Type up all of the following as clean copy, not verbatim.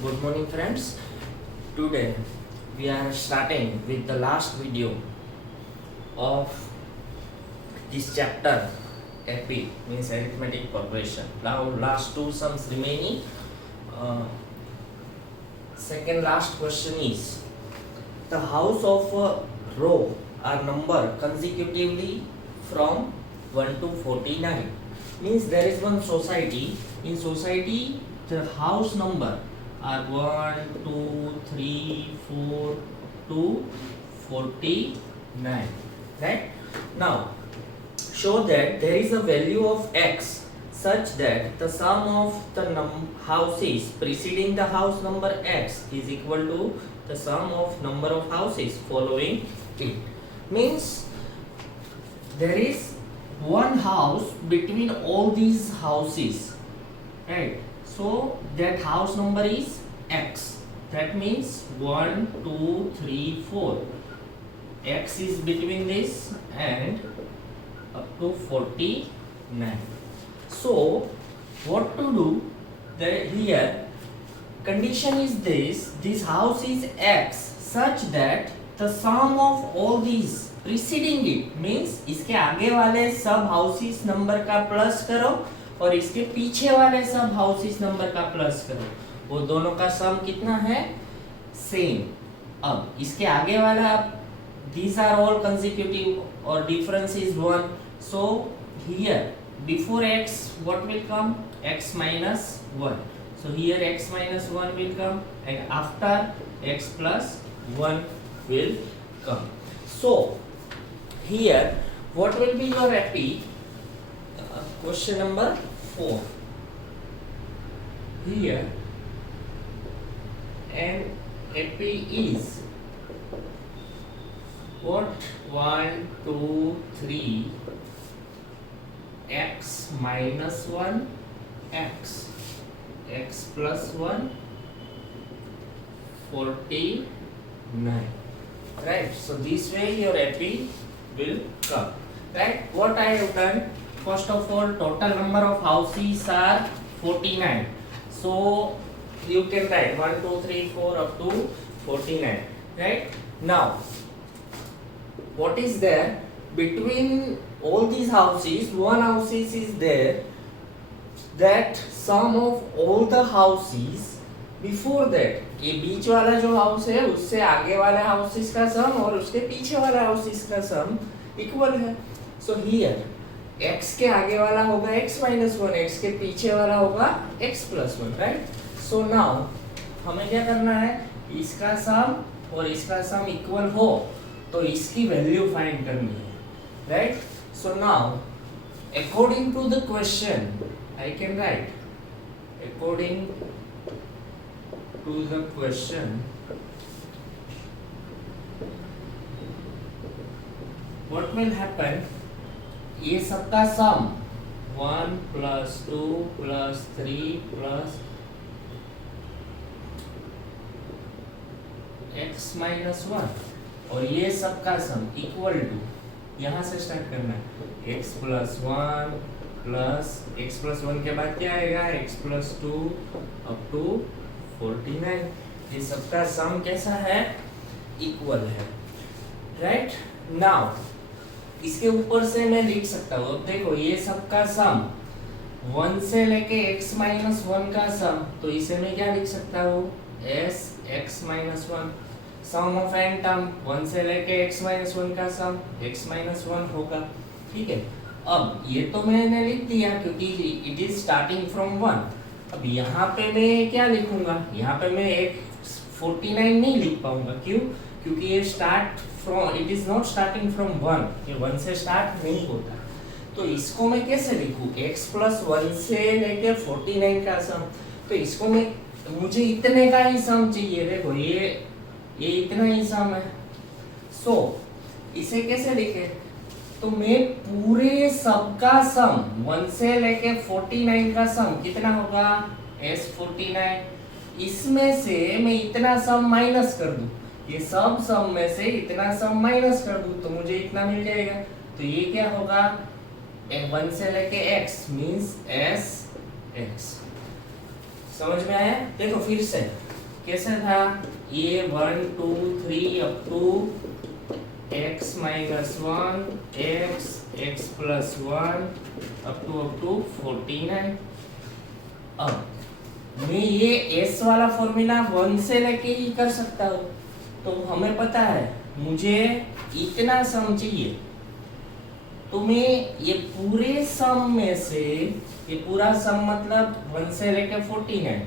Good morning, friends. Today we are starting with the last video of this chapter. AP means arithmetic progression. Now, last two sums remaining. Second last question is: the house of a row are numbered consecutively from 1 to 49. Means there is one society. In society, the house number are 1, 2, 3, 4 to 49. Right? Now, show that there is a value of x such that the sum of the houses preceding the house number x is equal to the sum of number of houses following it. Means there is one house between all these houses, right? So that house number is x. That means 1, 2, 3, 4. X is between this and up to 49. So what to do? Here condition is this house is x such that the sum of all these preceding it means इसके आगे वाले सब houses number का plus करो और इसके पीछे वाले सब हाउसेस नंबर का प्लस करो, वो दोनों का सम कितना है? सेम. अब इसके आगे वाला these are all consecutive or difference is 1. So here before x what will come? X minus 1. So here x minus 1 will come and after x plus 1 will come. So here what will be your AP? Question number 4. Here and AP is what? 1, 2, 3 x minus 1 x plus 1 49. Right? So this way your AP will come. Right? What I have done? First of all, total number of houses are 49. So you can write 1, 2, 3, 4 up to 49. Right? Now, what is there? Between all these houses, one house is there. That sum of all the houses before that, ये बीच वाला जो house है उससे आगे वाले houses का सम और उसके पीछे वाले हाउसेस का सम इक्वल है. सो हियर x के आगे वाला होगा x minus 1, x के पीछे वाला होगा x plus 1. Right? So now हमें क्या करना है? इसका सम और इसका सम इक्वल हो तो इसकी वैल्यू फाइंड करनी है. Right? So now according to the question I can write according to the question what will happen? ये सबका सम 1 plus 2 plus 3 plus x minus 1 और ये सबका सम इक्वल टू, यहाँ से स्टार्ट करना है, x plus 1 plus x plus 1 के बाद क्या आएगा? x plus 2 up to 49. ये सबका सम कैसा है? इक्वल है. राइट? नाउ इसके ऊपर से मैं लिख सकता हूँ. अब देखो ये सबका सम 1 से लेके x minus 1 का सम, तो इसे मैं क्या लिख सकता हूँ? s x minus 1. Sum of n term 1 से लेके x minus 1 का सम x minus 1 होगा. ठीक है. अब ये तो मैंने लिख दिया क्योंकि इट इज स्टार्टिंग फ्रॉम 1. अब यहाँ पे मैं क्या लिखूंगा? यहाँ पे मैं एक 49 नहीं लिख पाऊंगा. क्यों? क्योंकि ये start from, it is not starting from 1. ये 1 से स्टार्ट नहीं होता. तो इसको मैं कैसे लिखूं? x plus 1 से लेके 49 का सम. तो इसको मैं, मुझे इतने का ही सम चाहिए. देखो ये इतना ही सम है. सो इसे कैसे लिखे? तो मैं पूरे सबका सम 1 से लेके 49 का सम कितना होगा? s49. इसमें से मैं इतना सम माइनस कर दूं, ये सब सम में से इतना सम माइनस कर दूं तो मुझे इतना मिल जाएगा. तो ये क्या होगा? 1 से लेके x मींस s x. समझ में आया? देखो फिर से कैसा था, ये 1 2 3 up to x minus 1 x plus 1 up to 49। अब मैं ये s वाला फॉर्मूला 1 से लेके ही कर सकता हूँ। तो हमें पता है मुझे इतना सम चाहिए, तो मैं ये पूरे सम में से, ये पूरा सम मतलब 1 से लेके 49,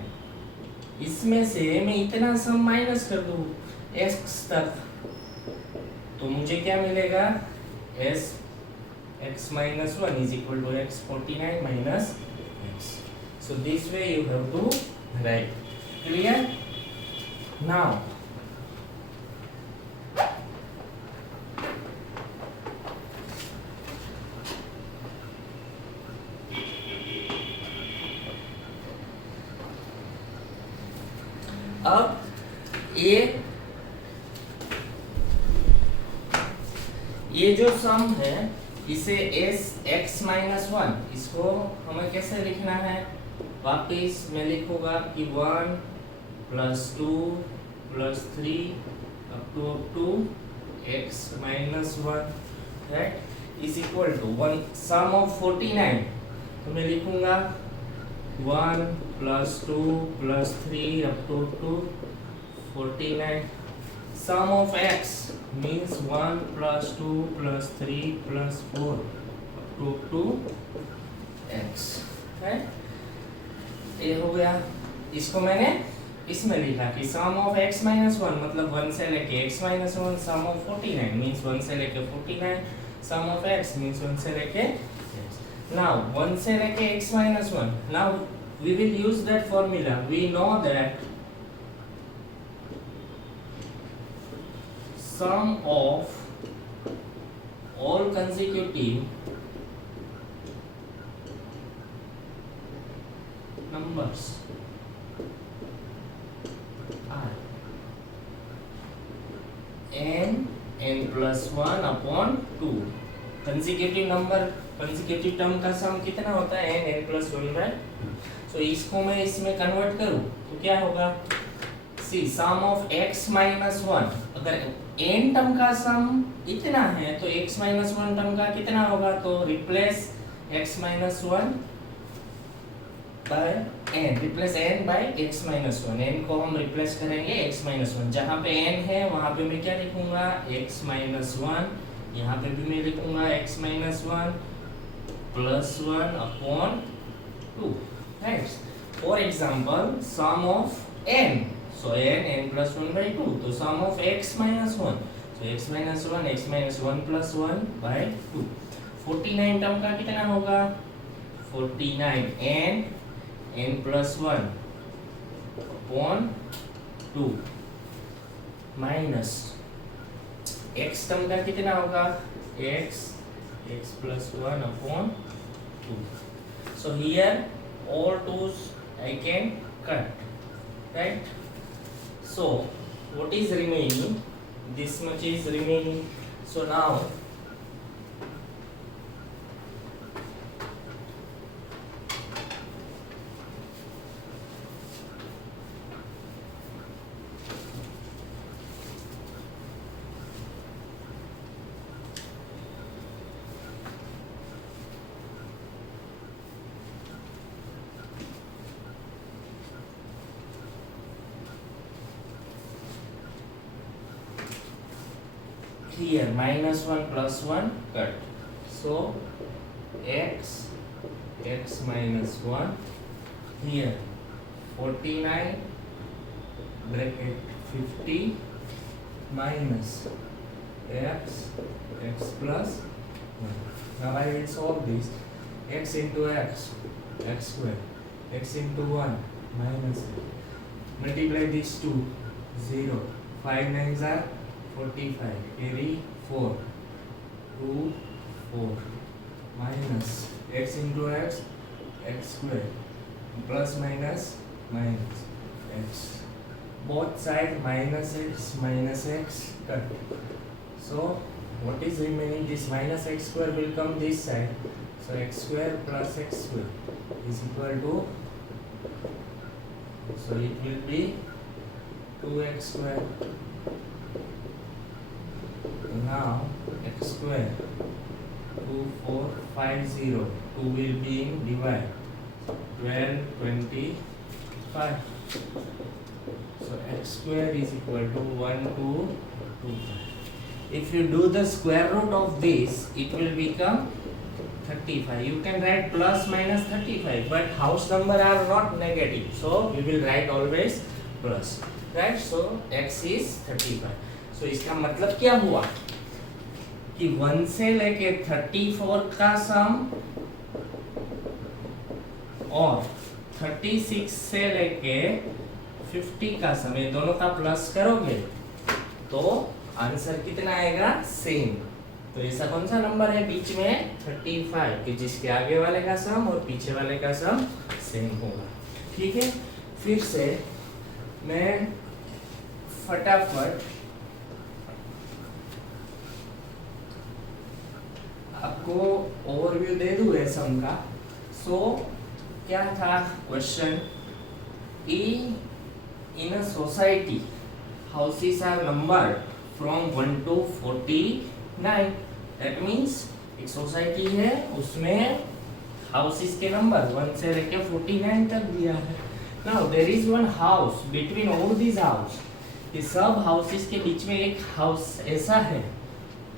इसमें से मैं इतना सम माइनस कर दूँ x तक, तो मुझे क्या मिलेगा, s x minus 1 is equal to x 49 minus x. So this way you have to write. Clear? Now अब ये जो सम है इसे s x minus 1, इसको हमें कैसे लिखना है, वापिस मैं लिखूंगा कि 1 plus 2 plus 3 up to x minus 1 that is equal to 1 sum of 49, तो मैं लिखूंगा 1 plus 2 plus 3 up to 49, sum of x means 1 plus 2 plus 3 plus 4 up to x है। ये हो गया, इसको मैंने इसमें लिखा कि sum of x minus 1 मतलब 1 से लेके x minus 1, sum of 49 means 1 से लेके 49, sum of x means 1 से लेके x। Now 1 से लेके x minus 1, now we will use that formula. We know that sum of all consecutive numbers are n plus 1 upon 2। consecutive number, consecutive term का सम कितना होता है, n plus 1 by 2। so इसको मैं इसमें कन्वर्ट करूँ तो क्या होगा, सी सम ऑफ x minus 1, अगर n टर्म का सम इतना है तो x minus 1 टर्म का कितना होगा, तो replace x minus 1 by n, replace n by x minus 1, n को हम रिप्लेस करेंगे x minus 1, जहाँ पे n है वहाँ पे मैं क्या लिखूंगा, x minus 1, यहाँ पे भी मैं लिखूंगा x minus 1 plus 1 upon 2, right? For example, sum of n, so n plus 1 by 2, तो sum of x minus 1, so x minus 1 plus 1 by 2, 49 term का कितना होगा, 49 n plus 1 upon 2 minus x term का कितना होगा, x plus 1 upon 2। so here all 2's I can cut, right? so what is remaining, this much is remaining, so now here minus 1 plus 1 cut, so x minus 1, here 49 bracket 50 minus x plus 1। now I will solve this, x into x square, x into 1 minus multiply these two, 0, 5 nines are 45, carry 4, 2 4 minus x into x square plus minus x, both side minus x cut, so what is remaining, this minus x square will come this side, so x square plus x square is equal to, so it will be 2x square. Now x square 2450. 2 will be in divide. 12, 25. So x square is equal to 1225. If you do the square root of this, it will become 35. You can write plus minus 35, but house number are not negative, so we will write always plus, right? So x is 35. So इसका मतलब क्या हुआ कि 1 से लेके 34 का सम और 36 से लेके 50 का सम, ये दोनों का प्लस करोगे तो आंसर कितना आएगा? सेम। तो ऐसा कौन सा नंबर है बीच में? 35, कि जिसके आगे वाले का सम और पीछे वाले का सम सेम होगा। ठीक है, फिर से मैं फटाफट आपको ओवरव्यू दे दूं है सम का। सो क्या था question? In a society houses are numbered from 1 to 49. That means एक सोसाइटी है, उसमें हाउसेस के नंबर 1 से लेके 49 तक दिया है। Now there is one house between all these house. ये सब हाउसेस के बीच में एक हाउस ऐसा है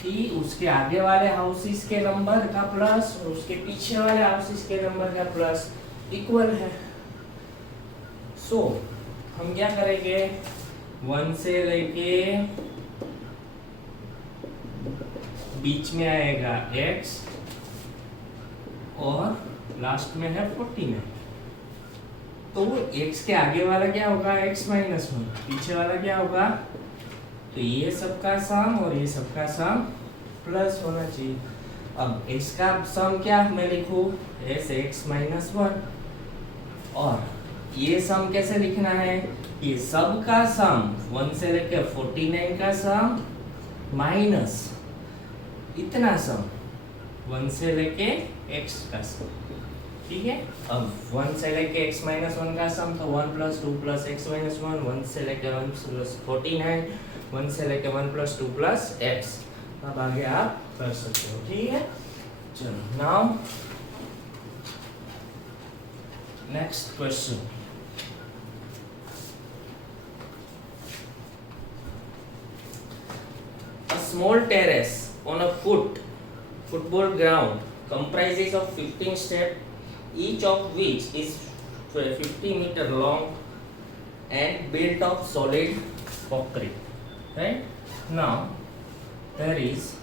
कि उसके आगे वाले हाउसेस के नंबर का प्लस और उसके पीछे वाले हाउसेस के नंबर का प्लस इक्वल है। सो हम क्या करेंगे? 1 से लेके बीच में आएगा x और लास्ट में है 49। तो x के आगे वाला क्या होगा? x minus 1। पीछे वाला क्या होगा? तो ये सबका सम और ये सबका सम प्लस होना चाहिए। अब इसका सम क्या मैं लिखूं? x minus 1। और ये सम कैसे लिखना है? ये सब का सम 1 से लेकर 49 का सम माइनस इतना सम 1 से लेके x का सम। ठीक है, अब 1 से लेके x माइनस 1 का सम तो 1 प्लस 2 प्लस x माइनस 1, 1 से लेके 1 प्लस 49, 1 से लेके 1 प्लस 2 प्लस x। अब आगे आप कर सकते हो। ठीक है, चलो now next question. A small terrace on a football ground comprises of 15 steps, each of which is 50 meter long and built of solid concrete. Right? Now there is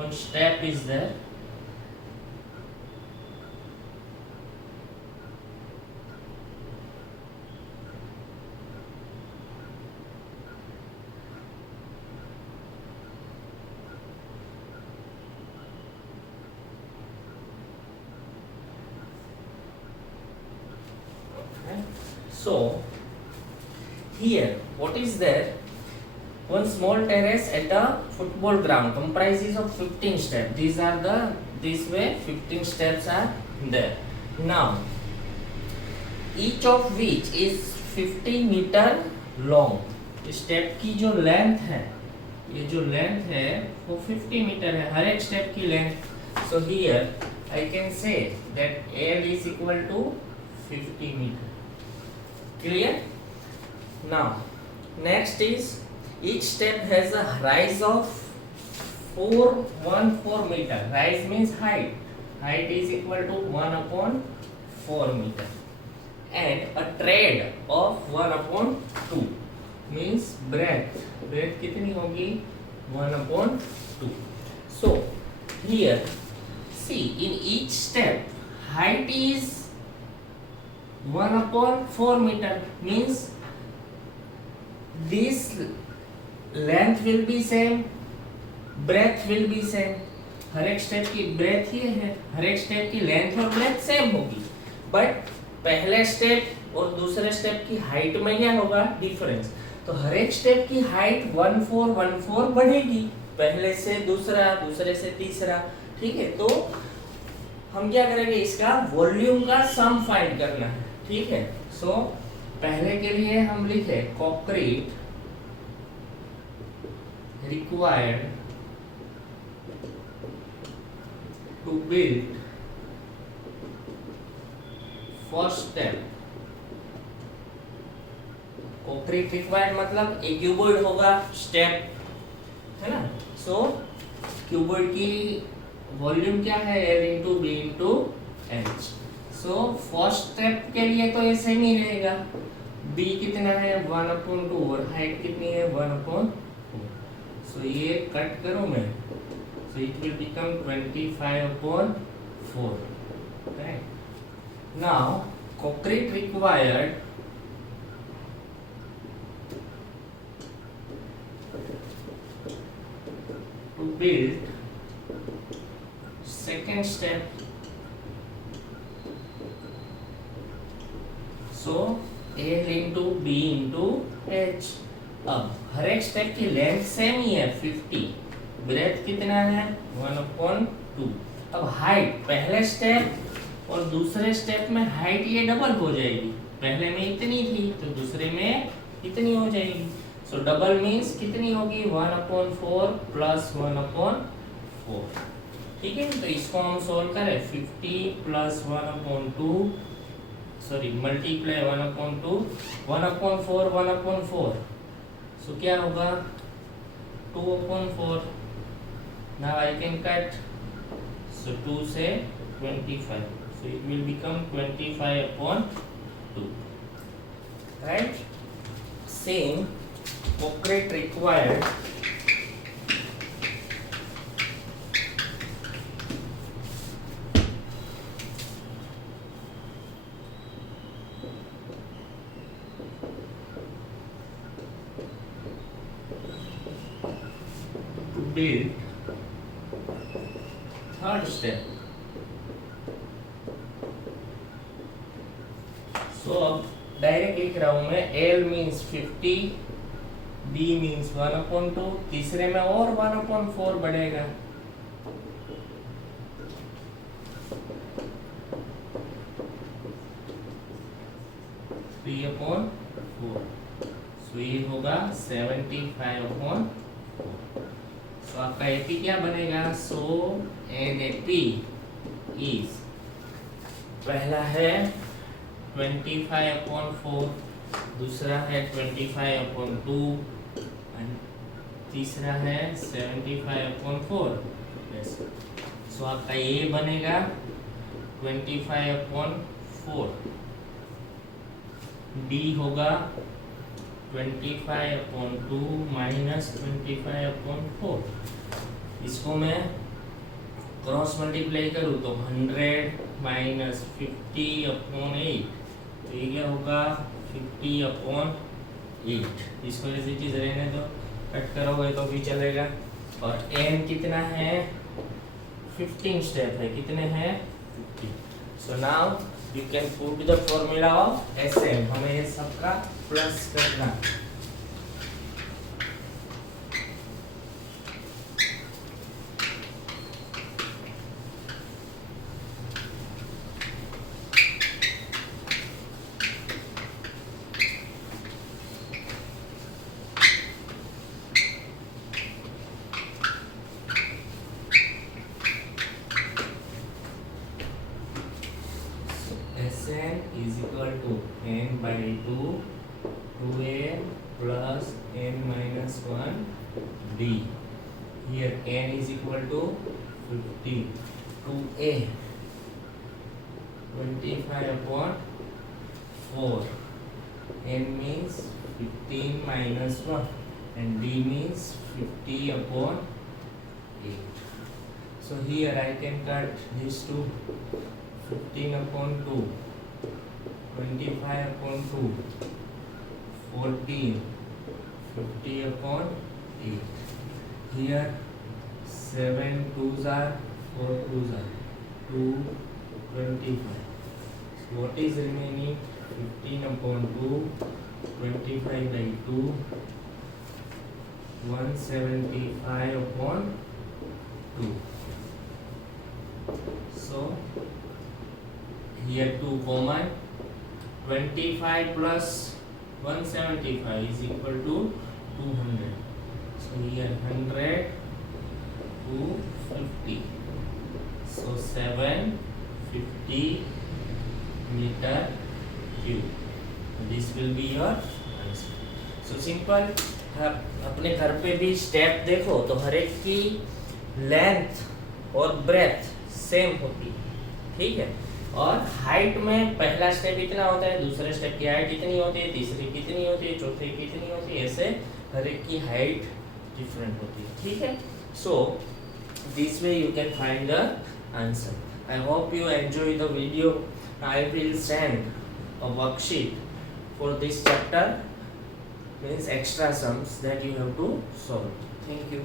one step is there. Okay. So here what is there? One small terrace at a football ground comprises of 15 steps. These are the this way 15 steps are there. Now each of which is 50 meter long. Step की जो length है, ये जो length है वो 50 metre है, हर एक step की length. So here I can say that L is equal to 50 meter. Clear? Now next is each step has a rise of 414 meter. Rise means height. Height is equal to 1 upon 4 meter. And a tread of 1 upon 2 means breadth. Breadth कितनी होगी? 1 upon 2. So here see in each step height is 1 upon 4 meter means this length will be same, breadth will be same. हर एक step की breath ये है, हर एक step की length और ब्रेथ सेम होगी, बट पहले स्टेप और दूसरे स्टेप की हाइट में क्या होगा, डिफरेंस। तो हर एक स्टेप की हाइट 1 4 बढ़ेगी, पहले से दूसरा, दूसरे से तीसरा। ठीक है, तो हम क्या करेंगे, इसका वॉल्यूम का सम फाइंड करना है। ठीक है, सो पहले के लिए हम लिखे concrete required to build first step. Concrete required मतलब एक क्यूबॉइड होगा, स्टेप है ना। सो क्यूबॉइड की वॉल्यूम क्या है, L into B into H. So first step के लिए तो ये सेम ही रहेगा, b कितना है 1/2 और हाइट कितनी है 1/4। सो ये कट करूं मैं, so it will become 25/4। Right, now concrete required to build second step, so L into B into H। अब हर एक स्टेप की लेंथ सेम ही है 50, ब्रेथ कितना है 1/2। अब हाइट, पहले स्टेप और दूसरे स्टेप में हाइट ये डबल हो जाएगी, पहले में इतनी थी तो दूसरे में इतनी हो जाएगी। सो डबल मीन्स कितनी होगी 1/4 प्लस 1/4। ठीक है, तो इसको हम सोल्व करें 50 प्लस 1/2, सॉरी मल्टीप्लाई 1/2, 1/4 1/4। सो क्या होगा 2/4। नाउ आई कैन कट, सो 2 से 25, so it will become 25/2। Right, same concrete required to build third step। सो अब डायरेक्ट लिख रहा हूं मैं, L मीन्स 50, B मीन्स 1/2, तीसरे में और 1/4 बढ़ेगा। सो ये होगा 75/4। सो आपका एपी क्या बनेगा, सो एन एपी इज, पहला है 25/4, दूसरा है 25/2, तीसरा है 75/4। सो आपका ये बनेगा 25/4, डी होगा 25/2 माइनस 25/4। इसको मैं क्रॉस मल्टीप्लाई करूँ तो 100 माइनस 50/8, तो ये क्या होगा 50/8। इसको ऐसी चीज रहने दो, कट करोगे तो भी चलेगा। और n कितना है 15 स्टेप है, कितने हैं 50। So now you can put the formula of Sm, हमें ये सबका प्लस करना। Sn is equal to n by 2, 2a plus n minus 1 d. Here n is equal to 50, 2a 25/4, n means 15 minus 1 and d means 50/8. So here I can cut these two, 15/2, 25/2, 14, 50/8, 8. Here 7 2s are 4 2s are 2 25. So what is remaining? 15 upon 2, 25 by 2, 175 upon 2. So here 2 common, 25 plus 175 is equal to 200. So here 100 to 50. So 750 meter cube. This will be your answer. So simple. अपने घर पे भी step देखो तो हर एक की length और breath same होती है, ठीक है। और हाइट में पहला स्टेप इतना होता है, दूसरे स्टेप की हाइट इतनी होती है, तीसरी कितनी होती है, चौथे की कितनी होती है, ऐसे हर एक की हाइट डिफरेंट होती है, ठीक है। So this way you can find the answer. I hope you enjoy the video. I will send a worksheet for this chapter, means extra sums that you have to solve. Thank you.